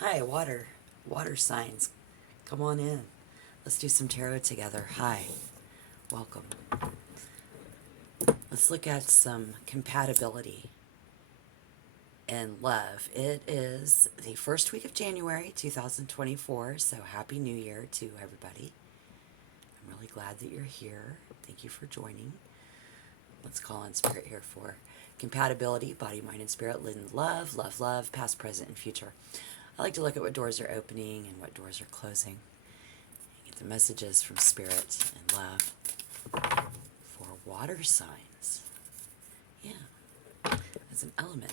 Hi, water signs. Come on in. Let's do some tarot together. Hi, welcome. Let's look at some compatibility and love. It is the first week of January 2024, so Happy New Year to everybody. I'm really glad that you're here. Thank you for joining. Let's call on spirit here for compatibility, body, mind, and spirit. Love, love, love, past, present, and future. I like to look at what doors are opening and what doors are closing. Get the messages from spirit and love for water signs. Yeah, as an element.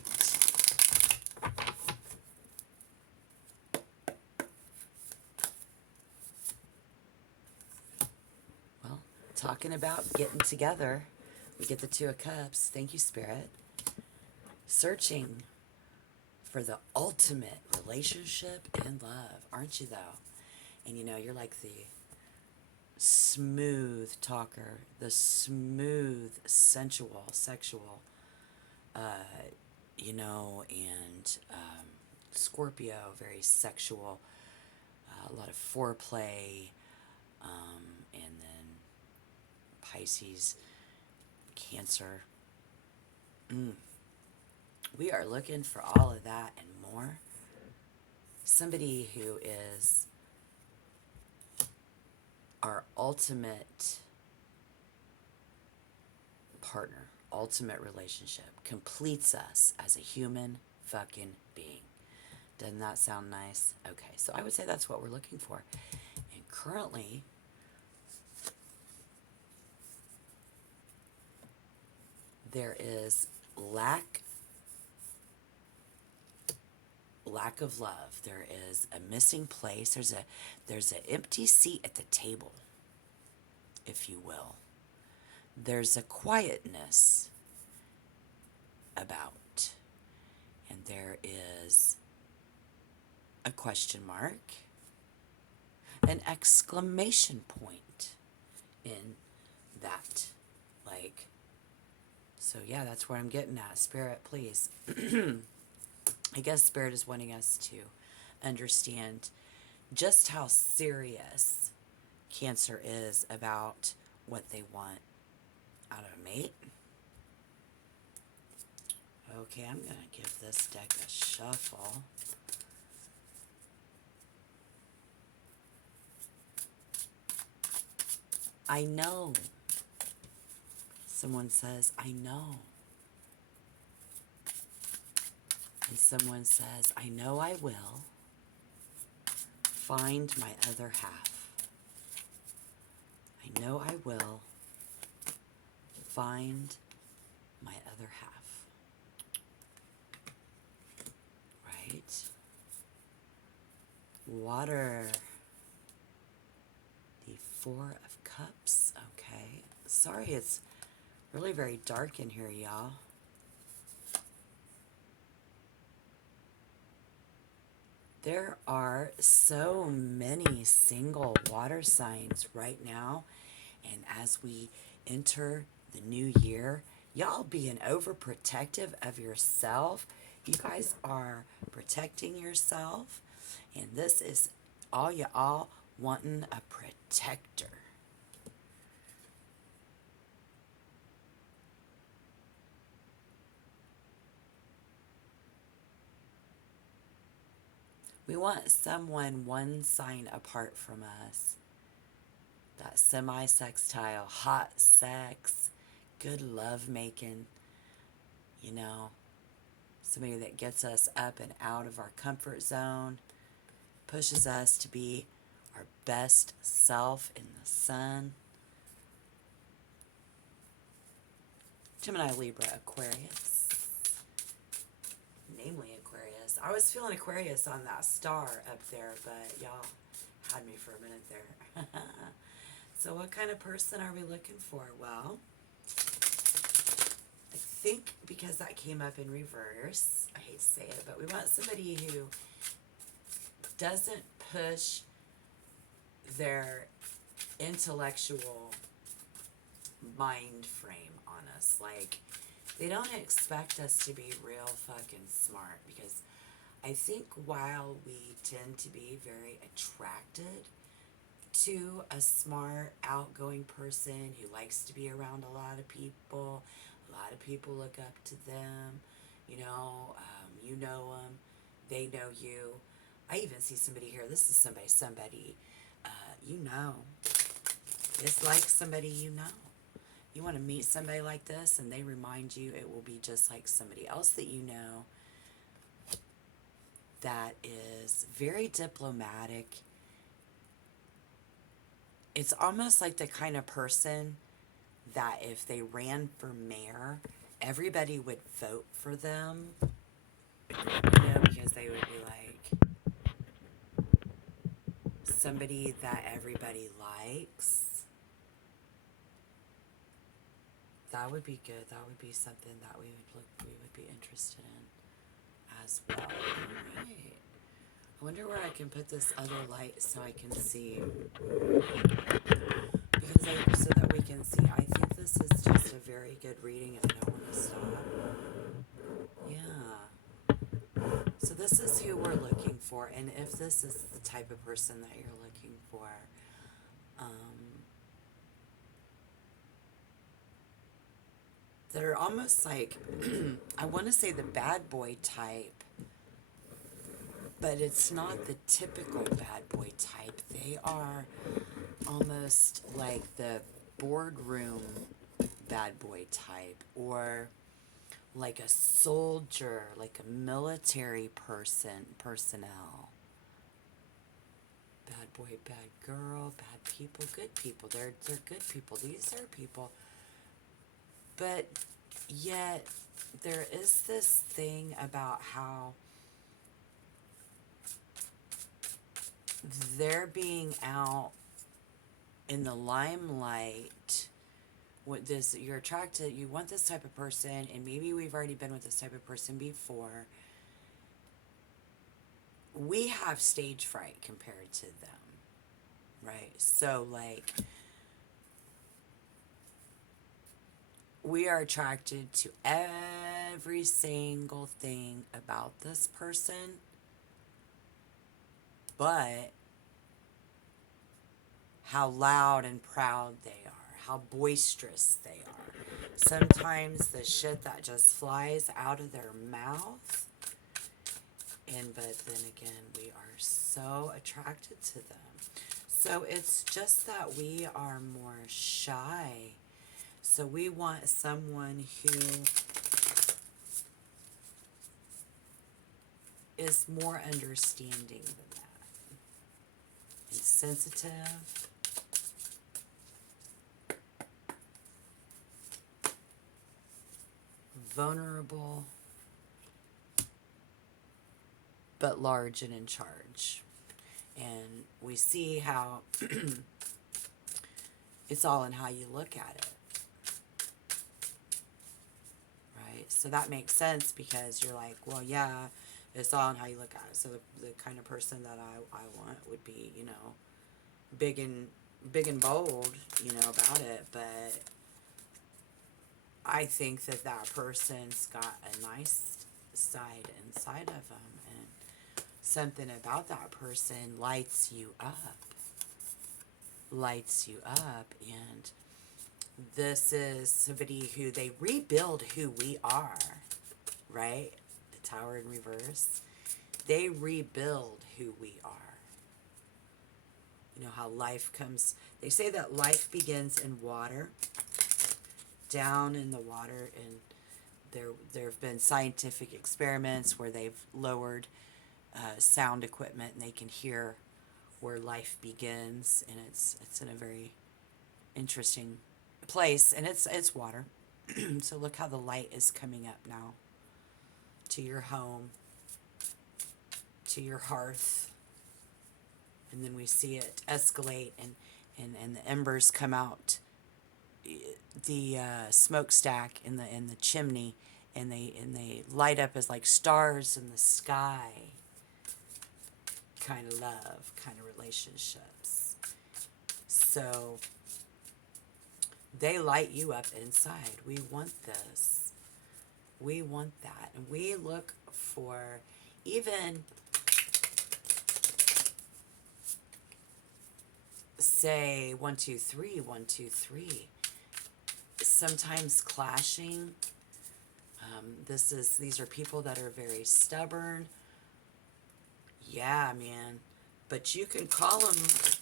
Well, talking about getting together, we get the Two of Cups. Thank you, Spirit. Searching for the ultimate relationship and love, aren't you, though? And you know, you're like the smooth talker, the smooth, sensual, sexual, and Scorpio, very sexual, a lot of foreplay, and then Pisces, Cancer. We are looking for all of that and more. Somebody who is our ultimate partner, ultimate relationship, completes us as a human fucking being. Doesn't that sound nice? Okay, so I would say that's what we're looking for. And currently, there is lack of love. There is a missing place. There's an empty seat at the table, if you will. There's a quietness about, and there is a question mark, an exclamation point in that. Like, so yeah, that's where I'm getting at. Spirit, please. I guess Spirit is wanting us to understand just how serious Cancer is about what they want out of a mate. Okay, I'm going to give this deck a shuffle. I know. Someone says, I know. And someone says, I know I will find my other half. I know I will find my other half. Right? Water. The Four of Cups. Okay. Sorry, it's really very dark in here, y'all. There are so many single water signs right now. And as we enter the new year, y'all being overprotective of yourself. You guys are protecting yourself. And this is all y'all wanting a protector. We want someone one sign apart from us. That semi-sextile, hot sex, good love making, you know, somebody that gets us up and out of our comfort zone, pushes us to be our best self in the sun. Gemini, Libra, Aquarius. Namely Aquarius. I was feeling Aquarius on that star up there, but y'all had me for a minute there. So what kind of person are we looking for? Well, I think because that came up in reverse, I hate to say it, but we want somebody who doesn't push their intellectual mind frame on us. Like, they don't expect us to be real fucking smart, because I think while we tend to be very attracted to a smart, outgoing person who likes to be around a lot of people look up to them, you know them, they know you. I even see somebody here. This is somebody, you know. It's like somebody you know. You want to meet somebody like this and they remind you it will be just like somebody else that you know that is very diplomatic. It's almost like the kind of person that if they ran for mayor, everybody would vote for them, because they would be like somebody that everybody likes. That would be good. That would be something that we would be interested in as well. All right. I wonder where I can put this other light so I can see, so that we can see. I think this is just a very good reading and I don't want to stop. Yeah. So this is who we're looking for, and if this is the type of person that you're looking for, they're almost like, I want to say the bad boy type, but it's not the typical bad boy type. They are almost like the boardroom bad boy type, or like a soldier, like a military personnel. Bad boy, bad girl, bad people, good people. They're good people. These are people. But yet there is this thing about how they're being out in the limelight. What this, you're attracted, you want this type of person, and maybe we've already been with this type of person before. We have stage fright compared to them, right? So like, we are attracted to every single thing about this person, but how loud and proud they are, how boisterous they are. Sometimes the shit that just flies out of their mouth, but then again, we are so attracted to them. So it's just that we are more shy. So we want someone who is more understanding than that, and sensitive, vulnerable, but large and in charge. And we see how it's all in how you look at it, right? So that makes sense, because you're like, well, yeah, it's all in how you look at it. So the kind of person that I want would be, big and bold, about it. But I think that person's got a nice side inside of them, and something about that person lights you up. And this is somebody who, they rebuild who we are, right? The Tower in reverse. They rebuild who we are. You know how life comes, they say that life begins in water, down in the water, and there have been scientific experiments where they've lowered sound equipment and they can hear where life begins, and it's in a very interesting place, and it's water. So look how the light is coming up now to your home, to your hearth, and then we see it escalate, and the embers come out the smokestack in the chimney, and they light up as like stars in the sky. Kind of love, kind of relationships. So they light you up inside. We want this. We want that. And we look for even say 1, 2, 3, 1, 2, 3, sometimes clashing. These are people that are very stubborn. Yeah, man. But you can call them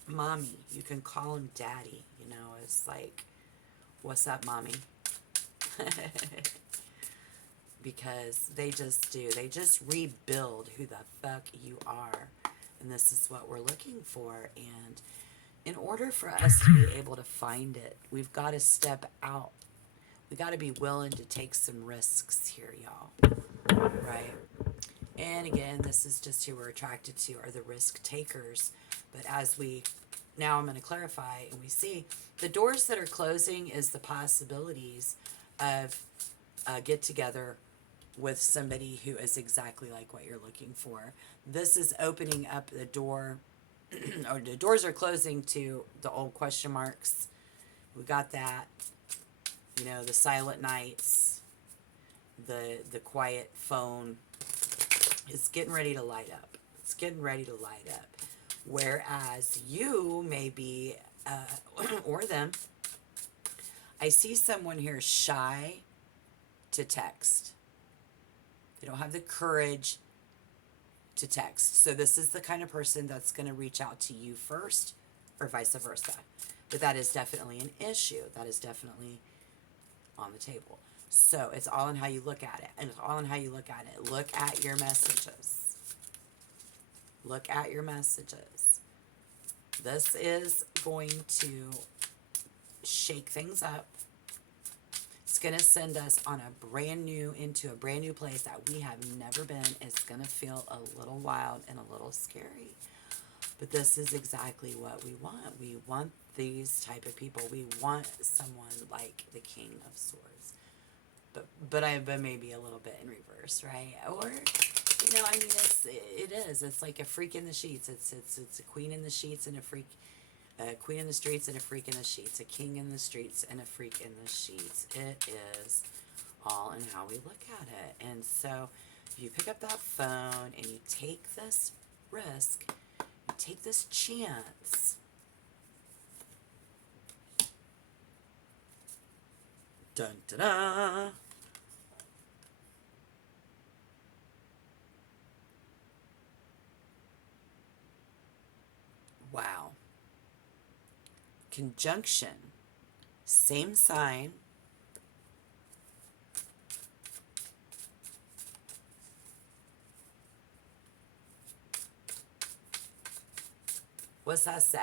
mommy. You can call them daddy. You know, it's like, what's up, mommy? Because they just do. They just rebuild who the fuck you are. And this is what we're looking for. And in order for us to be able to find it, we've got to step out. We got to be willing to take some risks here, y'all. Right? And again, this is just who we're attracted to, are the risk takers. But now I'm going to clarify, and we see the doors that are closing is the possibilities of a get together with somebody who is exactly like what you're looking for. This is opening up the door, or the doors are closing to the old question marks. We got that. You know, the silent nights, the quiet phone. It's getting ready to light up. It's getting ready to light up. Whereas you may be, or them, I see someone here shy to text. They don't have the courage to text. So this is the kind of person that's going to reach out to you first, or vice versa. But that is definitely an issue. That is definitely on the table. So it's all in how you look at it. And it's all in how you look at it. Look at your messages. Look at your messages. This is going to shake things up. It's going to send us on into a brand new place that we have never been. It's going to feel a little wild and a little scary. But this is exactly what we want. We want these type of people. We want someone like the King of Swords. But maybe a little bit in reverse, right? Or, you know, I mean, it is. It's like a freak in the sheets. It's a queen in the sheets and a queen in the streets and a freak in the sheets. A king in the streets and a freak in the sheets. It is all in how we look at it. And so, if you pick up that phone and you take this risk, you take this chance. Dun da da. Wow. Conjunction. Same sign. What's that say?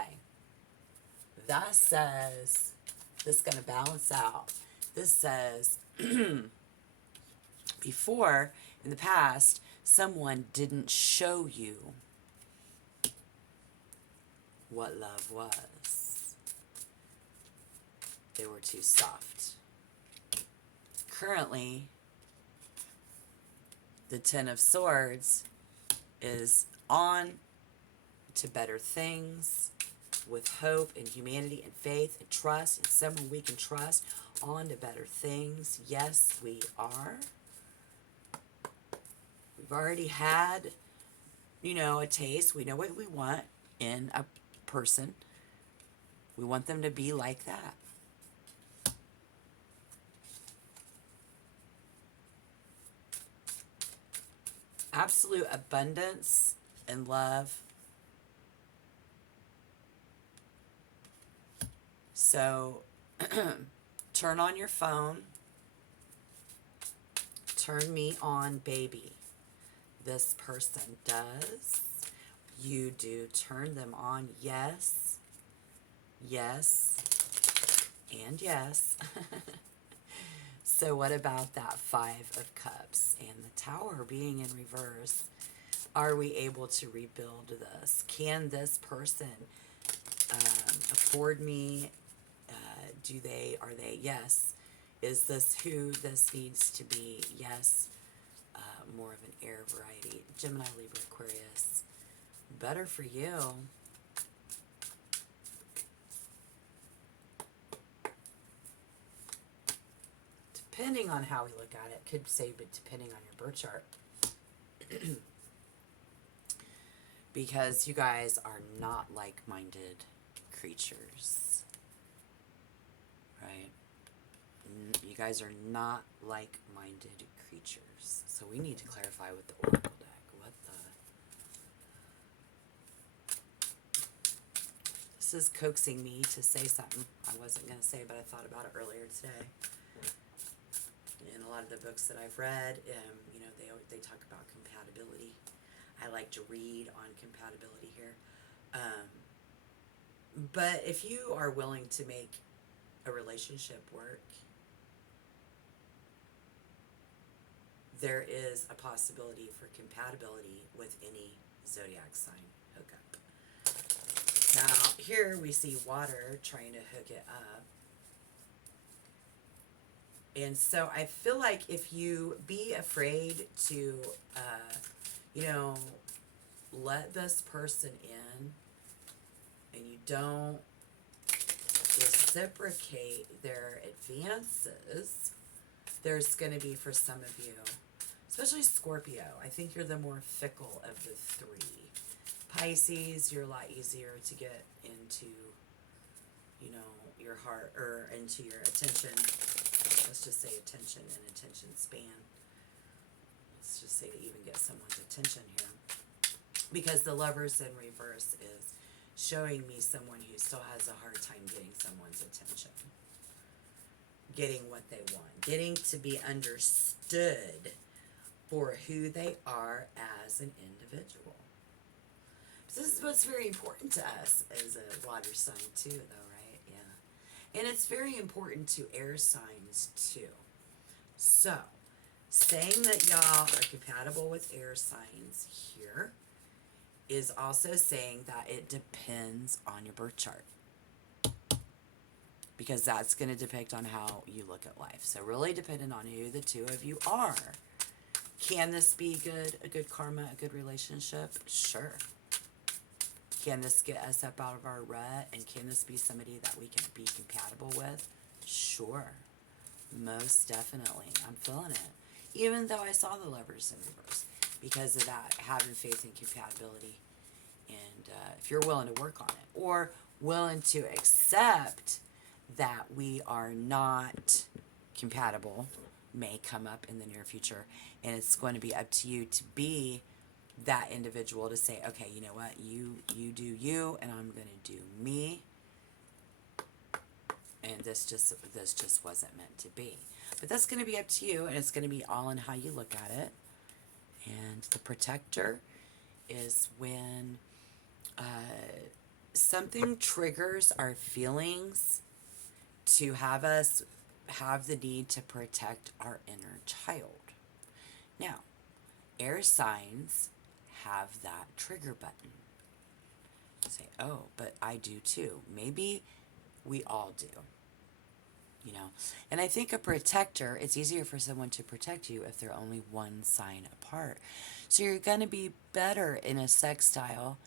That says, this is going to balance out. This says, before, in the past, someone didn't show you what love was. They were too soft. Currently, the Ten of Swords is on to better things with hope and humanity and faith and trust and someone we can trust, on to better things. Yes, we are. We've already had, you know, a taste. We know what we want in a person. We want them to be like that. Absolute abundance and love. So turn on your phone. Turn me on, baby. This person does. You do. Turn them on. Yes. Yes. And yes. So what about that Five of Cups and the Tower being in reverse? Are we able to rebuild this? Can this person afford me? Are they? Yes. Is this who this needs to be? Yes. More of an air variety. Gemini, Libra, Aquarius. Better for you. Depending on how we look at it, could say, but depending on your birth chart. because you guys are not like-minded creatures, right? You guys are not like-minded creatures. So we need to clarify with the Oracle deck. What the... This is coaxing me to say something I wasn't going to say, but I thought about it earlier today. In a lot of the books that I've read, you know, they talk about compatibility. I like to read on compatibility here. But if you are willing to make a relationship work, there is a possibility for compatibility with any zodiac sign hookup. Now, here we see water trying to hook it up. And so I feel like if you be afraid to, you know, let this person in and you don't reciprocate their advances, there's going to be, for some of you, especially Scorpio, I think you're the more fickle of the three. Pisces, you're a lot easier to get into, you know, your heart, or into your attention. Let's just say attention and attention span. Let's just say to even get someone's attention here. Because the Lovers in reverse is showing me someone who still has a hard time getting someone's attention. Getting what they want. Getting to be understood for who they are as an individual. So this is what's very important to us as a water sign too, though, right? Yeah. And it's very important to air signs too. So, saying that y'all are compatible with air signs here is also saying that it depends on your birth chart. Because that's going to depict on how you look at life. So really depending on who the two of you are. Can this be good, a good karma, a good relationship? Sure. Can this get us up out of our rut? And can this be somebody that we can be compatible with? Sure. Most definitely. I'm feeling it. Even though I saw the Lovers in reverse. Because of that, having faith in compatibility. And if you're willing to work on it. Or willing to accept that we are not compatible, may come up in the near future. And it's going to be up to you to be that individual to say, okay, you know what, you do you, and I'm going to do me. And this just wasn't meant to be. But that's going to be up to you, and it's going to be all in how you look at it. And the Protector is when something triggers our feelings to have us have the need to protect our inner child. Now, air signs have that trigger button. Say, oh, but I do too. Maybe we all do. You know, and I think a protector, it's easier for someone to protect you if they're only one sign apart. So you're going to be better in a semi-sextile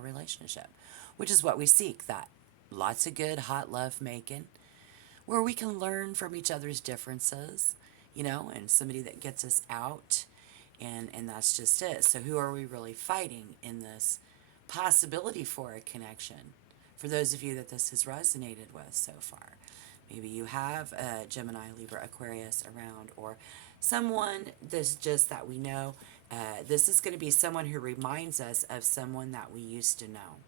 relationship, which is what we seek, that lots of good, hot love making, where we can learn from each other's differences, you know, and somebody that gets us out, and that's just it. So who are we really fighting in this possibility for a connection? For those of you that this has resonated with so far, maybe you have a Gemini, Libra, Aquarius around, or someone that's just that we know. This is going to be someone who reminds us of someone that we used to know.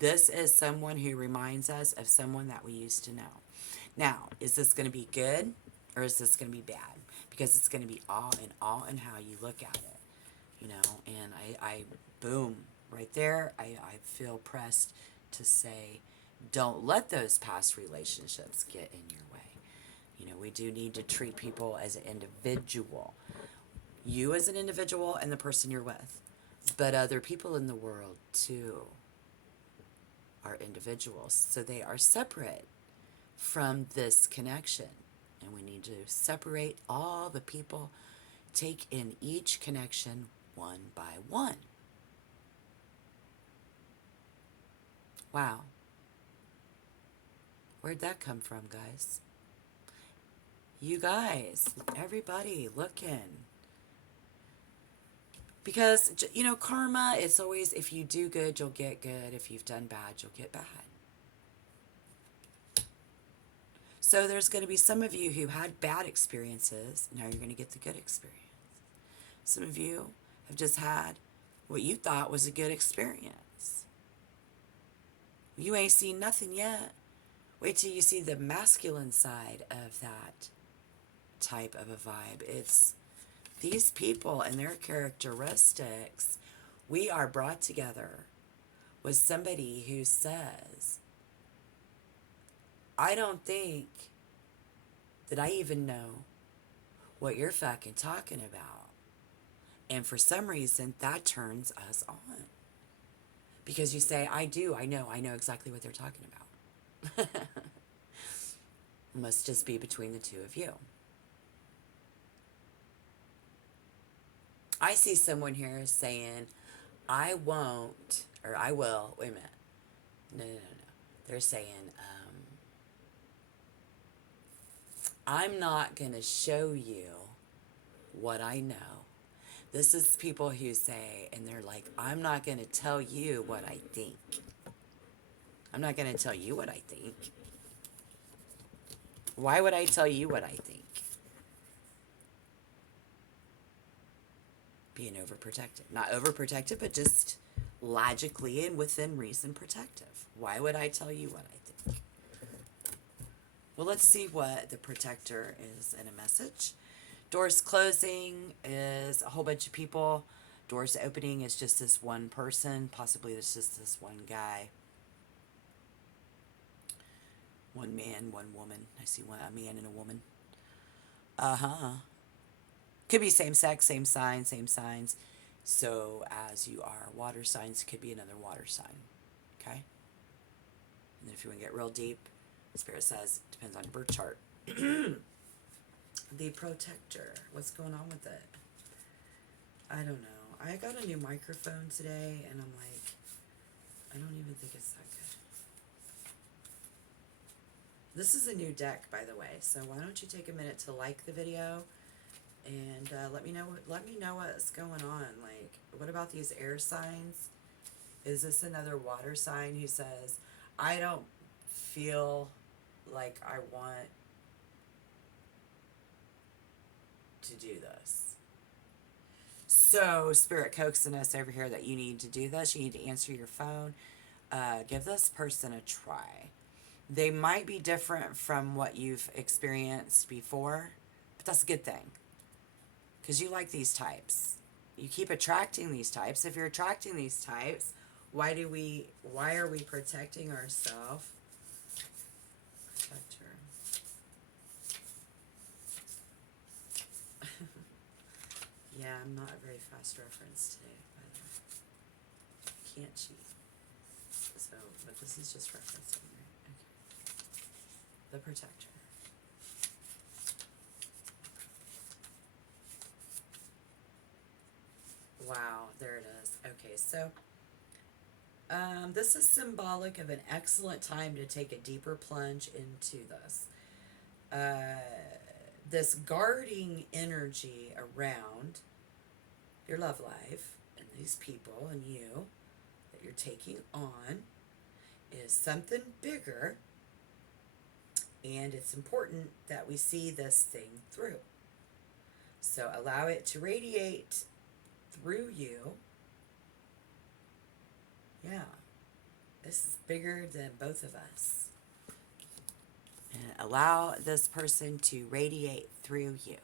This is someone who reminds us of someone that we used to know. Now, is this going to be good, or is this going to be bad? Because it's going to be all in how you look at it, you know. And I boom, right there, I feel pressed to say, don't let those past relationships get in your way. You know, we do need to treat people as an individual. You as an individual and the person you're with. But other people in the world, too, are individuals. So they are separate from this connection. And we need to separate all the people, take in each connection one by one. Wow. Where'd that come from, guys? You guys, everybody looking. Because, karma, it's always, if you do good, you'll get good. If you've done bad, you'll get bad. So there's going to be some of you who had bad experiences. Now you're going to get the good experience. Some of you have just had what you thought was a good experience. You ain't seen nothing yet. Wait till you see the masculine side of that type of a vibe. It's these people and their characteristics. We are brought together with somebody who says, I don't think that I even know what you're fucking talking about. And for some reason, that turns us on. Because you say, I know exactly what they're talking about. Must just be between the two of you. I see someone here saying, I won't, or I will, wait a minute. No. They're saying, I'm not going to show you what I know. This is people who say, and they're like, I'm not going to tell you what I think. I'm not going to tell you what I think. Why would I tell you what I think? Being overprotective. Not overprotective, but just logically and within reason protective. Why would I tell you what I think? Well, let's see what the protector is in a message. Doors closing is a whole bunch of people. Doors opening is just this one person. Possibly it's just this one guy. One man, one woman. I see a man and a woman. Could be same sex, same sign, same signs. So as you are water signs, could be another water sign. Okay? And then if you want to get real deep, Spirit says, depends on your birth chart. The protector. What's going on with it? I don't know. I got a new microphone today, and I'm like, I don't even think it's that good. This is a new deck, by the way, so why don't you take a minute to like the video and let me know what's going on. Like, what about these air signs? Is this another water sign who says, I don't feel like I want to do this? So Spirit coaxing us over here that you need to do this. You need to answer your phone. Give this person a try. They might be different from what you've experienced before, but that's a good thing. Because you like these types. You keep attracting these types. If you're attracting these types, why are we protecting ourselves? Protector. Yeah, I'm not a very fast reference today, by the way. Can't cheat. So, but this is just referencing, right? Okay. The protector. Wow, there it is. Okay, so this is symbolic of an excellent time to take a deeper plunge into this. This guarding energy around your love life and these people and you that you're taking on is something bigger, and it's important that we see this thing through. So allow it to radiate through you. Yeah, this is bigger than both of us. And allow this person to radiate through you.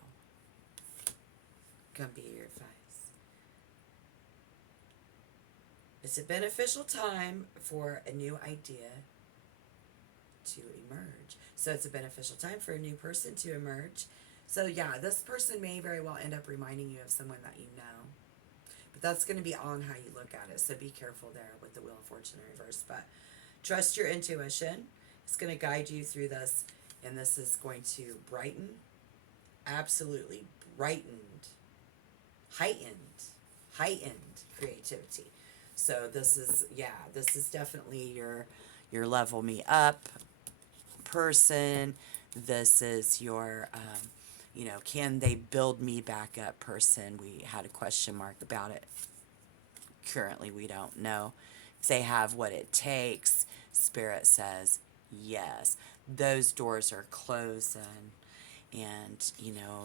Gonna be your advice. It's a beneficial time for a new idea to emerge. So it's a beneficial time for a new person to emerge. So yeah, this person may very well end up reminding you of someone that you know. But that's going to be on how you look at it. So be careful there with the Wheel of Fortune in reverse. But trust your intuition. It's going to guide you through this. And this is going to brighten, absolutely brightened, heightened creativity. So this is definitely your level me up person. This is your You know, can they build me back up person? We had a question mark about it. Currently, we don't know. If they have what it takes, Spirit says yes. Those doors are closing. And, you know,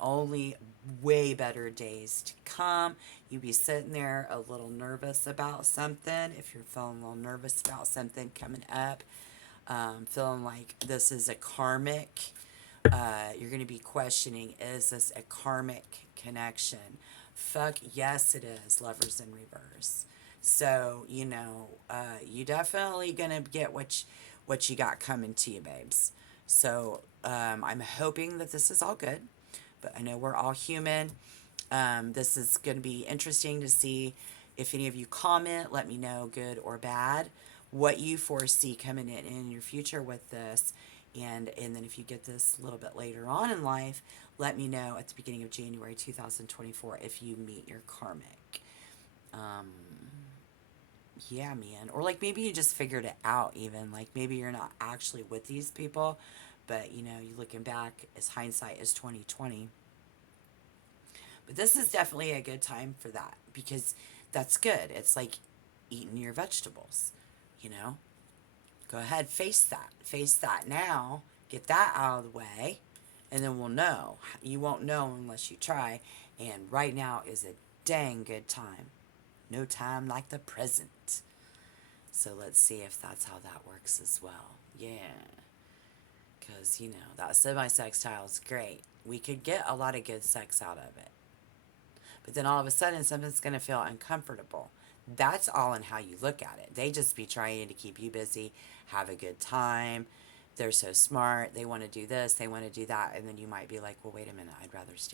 only way better days to come. You be sitting there a little nervous about something. If you're feeling a little nervous about something coming up, feeling like this is a karmic, you're going to be questioning, is this a karmic connection? Fuck yes, it is. Lovers in reverse. So, you know, you definitely going to get what you got coming to you, babes. So, I'm hoping that this is all good, but I know we're all human. This is going to be interesting to see if any of you comment, let me know, good or bad, what you foresee coming in your future with this. And then if you get this a little bit later on in life, let me know at the beginning of January 2024 if you meet your karmic. Um, yeah, man. Or like maybe you just figured it out even. Like maybe you're not actually with these people, but you know, you looking back as hindsight is 2020. But this is definitely a good time for that because that's good. It's like eating your vegetables, you know? Go ahead, face that. Face that now. Get that out of the way, and then we'll know. You won't know unless you try. And right now is a dang good time. No time like the present. So let's see if that's how that works as well. Yeah. Because, you know, that semi sextile is great. We could get a lot of good sex out of it. But then all of a sudden, something's going to feel uncomfortable. That's all in how you look at it. They just be trying to keep you busy, have a good time. They're so smart. They want to do this, they want to do that. And then you might be like, well, wait a minute, I'd rather stay